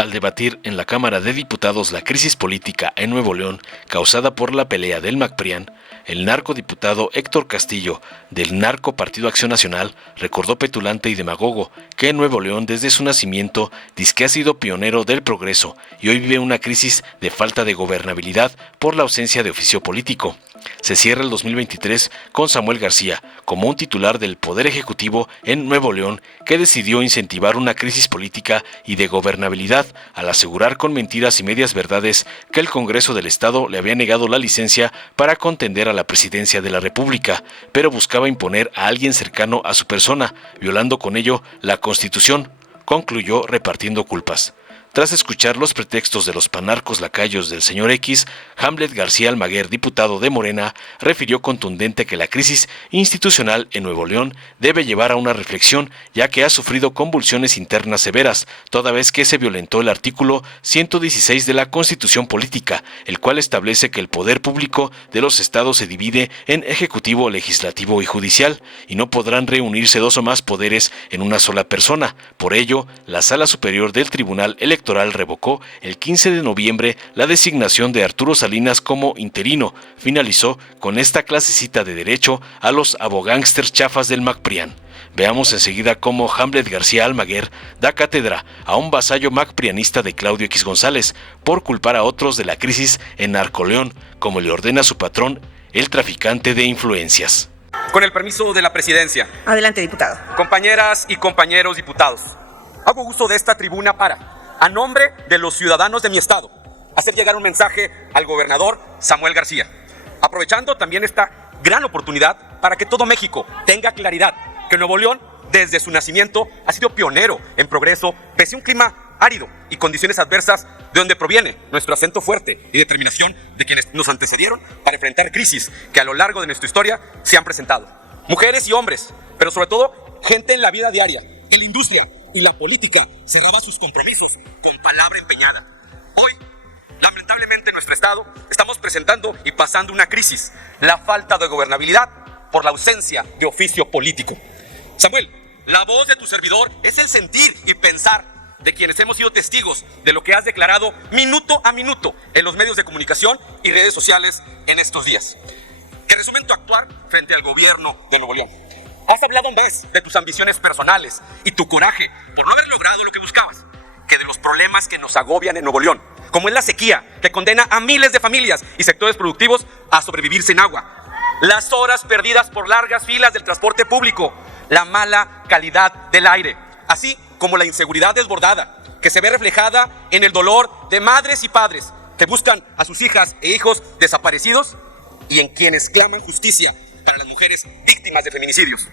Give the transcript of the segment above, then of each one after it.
Al debatir en la Cámara de Diputados la crisis política en Nuevo León causada por la pelea del MacPrián, el narcodiputado Héctor Castillo, del Narco Partido Acción Nacional, recordó petulante y demagogo que en Nuevo León desde su nacimiento dizque ha sido pionero del progreso y hoy vive una crisis de falta de gobernabilidad por la ausencia de oficio político. Se cierra el 2023 con Samuel García como un titular del Poder Ejecutivo en Nuevo León que decidió incentivar una crisis política y de gobernabilidad al asegurar con mentiras y medias verdades que el Congreso del Estado le había negado la licencia para contender a la presidencia de la República, pero buscaba imponer a alguien cercano a su persona, violando con ello la Constitución, concluyó repartiendo culpas. Tras escuchar los pretextos de los panarcos lacayos del señor X, Hamlet García Almaguer, diputado de Morena, refirió contundente que la crisis institucional en Nuevo León debe llevar a una reflexión, ya que ha sufrido convulsiones internas severas, toda vez que se violentó el artículo 116 de la Constitución Política, el cual establece que el poder público de los estados se divide en ejecutivo, legislativo y judicial, y no podrán reunirse dos o más poderes en una sola persona. Por ello, la Sala Superior del Tribunal Electoral revocó el 15 de noviembre la designación de Arturo Salinas como interino. Finalizó con esta clasecita de derecho a los abogángsters chafas del MacPrián. Veamos enseguida cómo Hamlet García Almaguer da cátedra a un vasallo macprianista de Claudio X González por culpar a otros de la crisis en Narcoleón, como le ordena su patrón, el traficante de influencias. Con el permiso de la presidencia. Adelante, diputado. Compañeras y compañeros diputados, hago uso de esta tribuna para, a nombre de los ciudadanos de mi estado, hacer llegar un mensaje al gobernador Samuel García, aprovechando también esta gran oportunidad para que todo México tenga claridad que Nuevo León, desde su nacimiento, ha sido pionero en progreso, pese a un clima árido y condiciones adversas de donde proviene nuestro acento fuerte y determinación de quienes nos antecedieron para enfrentar crisis que a lo largo de nuestra historia se han presentado. Mujeres y hombres, pero sobre todo gente en la vida diaria, en la industria y la política, cerraba sus compromisos con palabra empeñada. Hoy, lamentablemente en nuestro estado, estamos presentando y pasando una crisis, la falta de gobernabilidad por la ausencia de oficio político. Samuel, la voz de tu servidor es el sentir y pensar de quienes hemos sido testigos de lo que has declarado minuto a minuto en los medios de comunicación y redes sociales en estos días, que resumen tu actuar frente al gobierno de Nuevo León. Has hablado un vez de tus ambiciones personales y tu coraje por no haber logrado lo que buscabas, que de los problemas que nos agobian en Nuevo León, como es la sequía que condena a miles de familias y sectores productivos a sobrevivir sin agua, las horas perdidas por largas filas del transporte público, la mala calidad del aire, así como la inseguridad desbordada que se ve reflejada en el dolor de madres y padres que buscan a sus hijas e hijos desaparecidos y en quienes claman justicia para las mujeres víctimas de feminicidios.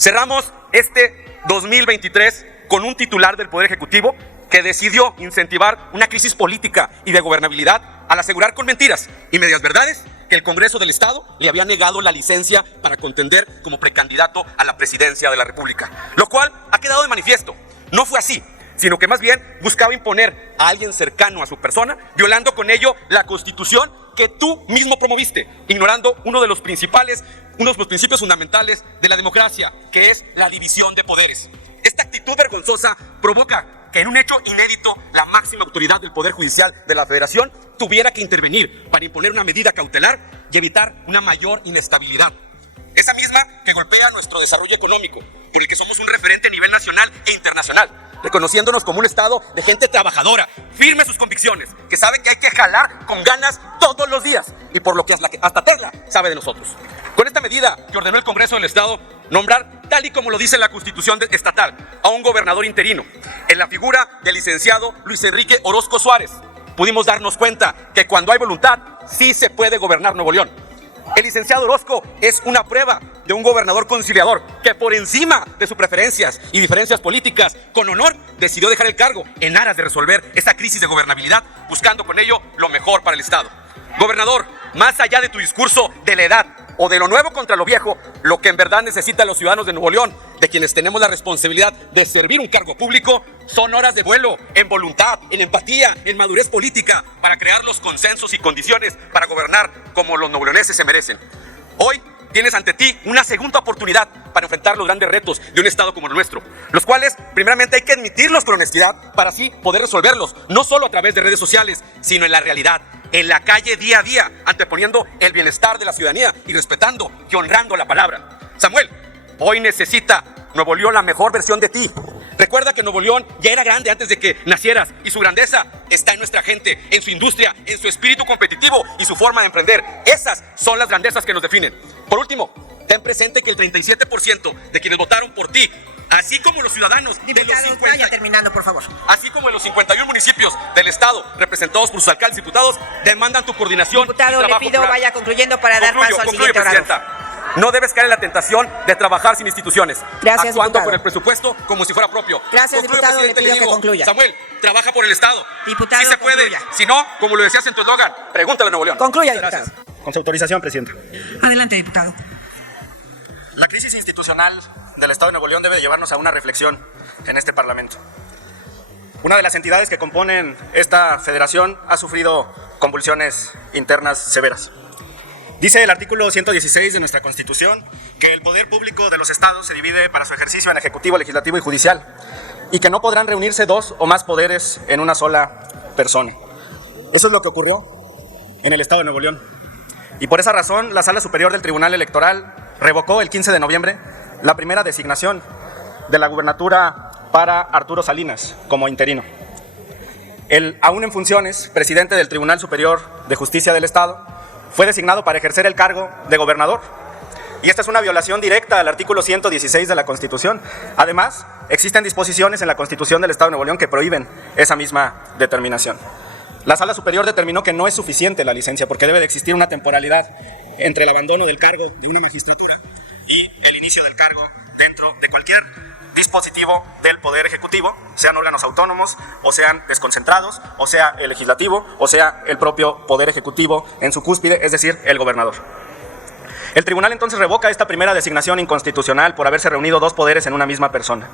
Cerramos este 2023 con un titular del Poder Ejecutivo que decidió incentivar una crisis política y de gobernabilidad al asegurar con mentiras y medias verdades que el Congreso del Estado le había negado la licencia para contender como precandidato a la presidencia de la República, lo cual ha quedado de manifiesto. No fue así, sino que más bien buscaba imponer a alguien cercano a su persona, violando con ello la Constitución que tú mismo promoviste, ignorando uno de los principios fundamentales de la democracia, que es la división de poderes. Esta actitud vergonzosa provoca que en un hecho inédito la máxima autoridad del Poder Judicial de la Federación tuviera que intervenir para imponer una medida cautelar y evitar una mayor inestabilidad. Esa misma que golpea nuestro desarrollo económico, por el que somos un referente a nivel nacional e internacional, reconociéndonos como un estado de gente trabajadora, firme en sus convicciones, que sabe que hay que jalar con ganas todos los días y por lo que hasta Tesla sabe de nosotros. Con esta medida que ordenó el Congreso del Estado, nombrar, tal y como lo dice la Constitución estatal, a un gobernador interino, en la figura del licenciado Luis Enrique Orozco Suárez, pudimos darnos cuenta que cuando hay voluntad, sí se puede gobernar Nuevo León. El licenciado Orozco es una prueba de un gobernador conciliador que por encima de sus preferencias y diferencias políticas, con honor, decidió dejar el cargo en aras de resolver esa crisis de gobernabilidad, buscando con ello lo mejor para el Estado. Gobernador, más allá de tu discurso de la edad o de lo nuevo contra lo viejo, lo que en verdad necesitan los ciudadanos de Nuevo León, de quienes tenemos la responsabilidad de servir un cargo público, son horas de vuelo, en voluntad, en empatía, en madurez política, para crear los consensos y condiciones para gobernar como los nuevoleoneses se merecen. Hoy tienes ante ti una segunda oportunidad para enfrentar los grandes retos de un Estado como el nuestro, los cuales primeramente hay que admitirlos con honestidad para así poder resolverlos, no solo a través de redes sociales, sino en la realidad, en la calle día a día, anteponiendo el bienestar de la ciudadanía y respetando y honrando la palabra. Samuel, hoy necesita Nuevo León la mejor versión de ti. Recuerda que Nuevo León ya era grande antes de que nacieras y su grandeza está en nuestra gente, en su industria, en su espíritu competitivo y su forma de emprender. Esas son las grandezas que nos definen. Por último, ten presente que el 37% de quienes votaron por ti, así como los ciudadanos de los 50, vaya terminando, por favor. así como en los 51 municipios del estado representados por sus alcaldes y diputados, demandan tu coordinación Diputado, y le trabajo pido plural. vaya concluyendo para dar paso al siguiente orador. Presidenta. No debes caer en la tentación de trabajar sin instituciones, Gracias, actuando diputado. con el presupuesto como si fuera propio. Gracias, Concluyo, diputado, le presidente, pido le que digo, concluya. Samuel, trabaja por el Estado. Diputado, sí se puede. concluya. Si no, como lo decías en tu eslogan, pregúntale a Nuevo León. Concluya, Muchas diputado. gracias. Con su autorización, presidenta. Adelante, diputado. La crisis institucional del Estado de Nuevo León debe llevarnos a una reflexión en este Parlamento. Una de las entidades que componen esta federación ha sufrido convulsiones internas severas. Dice el artículo 116 de nuestra Constitución que el poder público de los estados se divide para su ejercicio en ejecutivo, legislativo y judicial, y que no podrán reunirse dos o más poderes en una sola persona. Eso es lo que ocurrió en el Estado de Nuevo León. Y por esa razón, la Sala Superior del Tribunal Electoral revocó el 15 de noviembre la primera designación de la gubernatura para Arturo Salinas como interino. El aún en funciones presidente del Tribunal Superior de Justicia del Estado fue designado para ejercer el cargo de gobernador. Y esta es una violación directa al artículo 116 de la Constitución. Además, existen disposiciones en la Constitución del Estado de Nuevo León que prohíben esa misma determinación. La Sala Superior determinó que no es suficiente la licencia porque debe de existir una temporalidad entre el abandono del cargo de una magistratura y el inicio del cargo dentro de cualquier dispositivo del Poder Ejecutivo, sean órganos autónomos, o sean desconcentrados, o sea el legislativo, o sea el propio Poder Ejecutivo en su cúspide, es decir, el gobernador. El tribunal entonces revoca esta primera designación inconstitucional por haberse reunido dos poderes en una misma persona.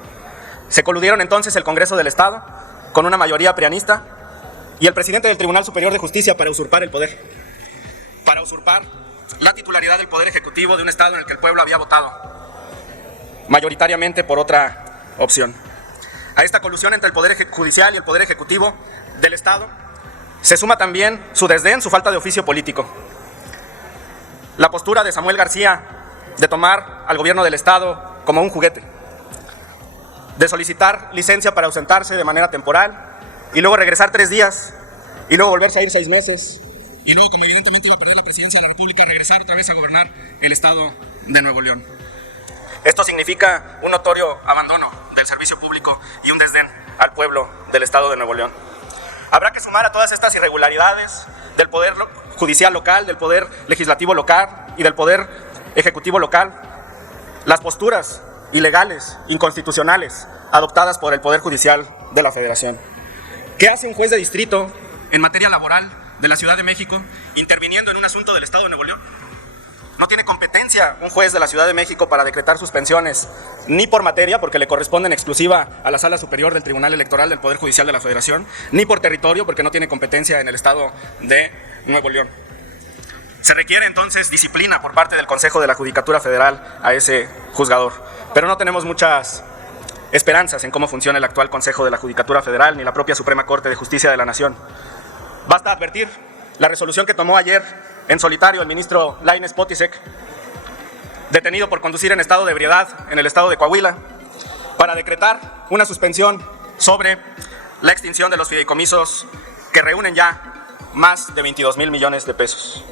Se coludieron entonces el Congreso del Estado con una mayoría prianista y el presidente del Tribunal Superior de Justicia para usurpar el poder, para usurpar la titularidad del Poder Ejecutivo de un Estado en el que el pueblo había votado mayoritariamente por otra opción. A esta colusión entre el Poder Judicial y el Poder Ejecutivo del Estado se suma también su desdén, su falta de oficio político. La postura de Samuel García de tomar al gobierno del Estado como un juguete, de solicitar licencia para ausentarse de manera temporal y luego regresar 3 días y luego volverse a ir 6 meses y luego, como evidentemente iba a perder la presidencia de la República, regresar otra vez a gobernar el Estado de Nuevo León. Esto significa un notorio abandono del servicio público y un desdén al pueblo del Estado de Nuevo León. Habrá que sumar a todas estas irregularidades del Poder Judicial local, del Poder Legislativo local y del Poder Ejecutivo local las posturas ilegales, inconstitucionales, adoptadas por el Poder Judicial de la Federación. ¿Qué hace un juez de distrito en materia laboral de la Ciudad de México interviniendo en un asunto del Estado de Nuevo León? No tiene competencia un juez de la Ciudad de México para decretar suspensiones, ni por materia, porque le corresponde en exclusiva a la Sala Superior del Tribunal Electoral del Poder Judicial de la Federación, ni por territorio, porque no tiene competencia en el Estado de Nuevo León. Se requiere entonces disciplina por parte del Consejo de la Judicatura Federal a ese juzgador, pero no tenemos muchas esperanzas en cómo funciona el actual Consejo de la Judicatura Federal ni la propia Suprema Corte de Justicia de la Nación. Basta advertir la resolución que tomó ayer en solitario el ministro Lainez Potisek, detenido por conducir en estado de ebriedad en el estado de Coahuila, para decretar una suspensión sobre la extinción de los fideicomisos que reúnen ya más de 22,000 millones de pesos.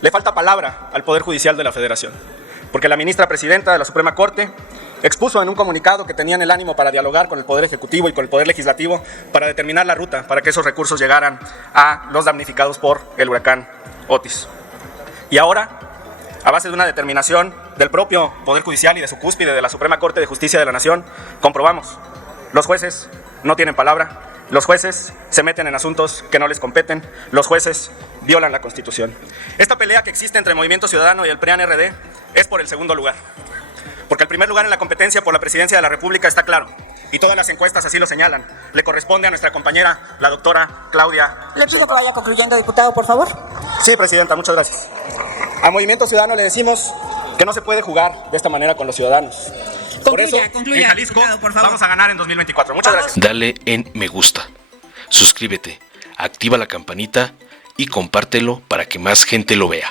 Le falta palabra al Poder Judicial de la Federación, porque la ministra presidenta de la Suprema Corte expuso en un comunicado que tenían el ánimo para dialogar con el Poder Ejecutivo y con el Poder Legislativo para determinar la ruta para que esos recursos llegaran a los damnificados por el huracán Otis. Y ahora, a base de una determinación del propio Poder Judicial y de su cúspide de la Suprema Corte de Justicia de la Nación, comprobamos, los jueces no tienen palabra, los jueces se meten en asuntos que no les competen, los jueces violan la Constitución. Esta pelea que existe entre el Movimiento Ciudadano y el PRIAN-RD es por el segundo lugar, porque el primer lugar en la competencia por la presidencia de la República está claro, y todas las encuestas así lo señalan. Le corresponde a nuestra compañera, la doctora Claudia. Le pido que vaya concluyendo, diputado, por favor. Sí, presidenta, muchas gracias. Al Movimiento Ciudadano le decimos que que no se puede jugar de esta manera con los ciudadanos. Por eso, Concluya, en Jalisco diputado, por favor. vamos a ganar en 2024. Muchas gracias. Dale en me gusta, suscríbete, activa la campanita y compártelo para que más gente lo vea.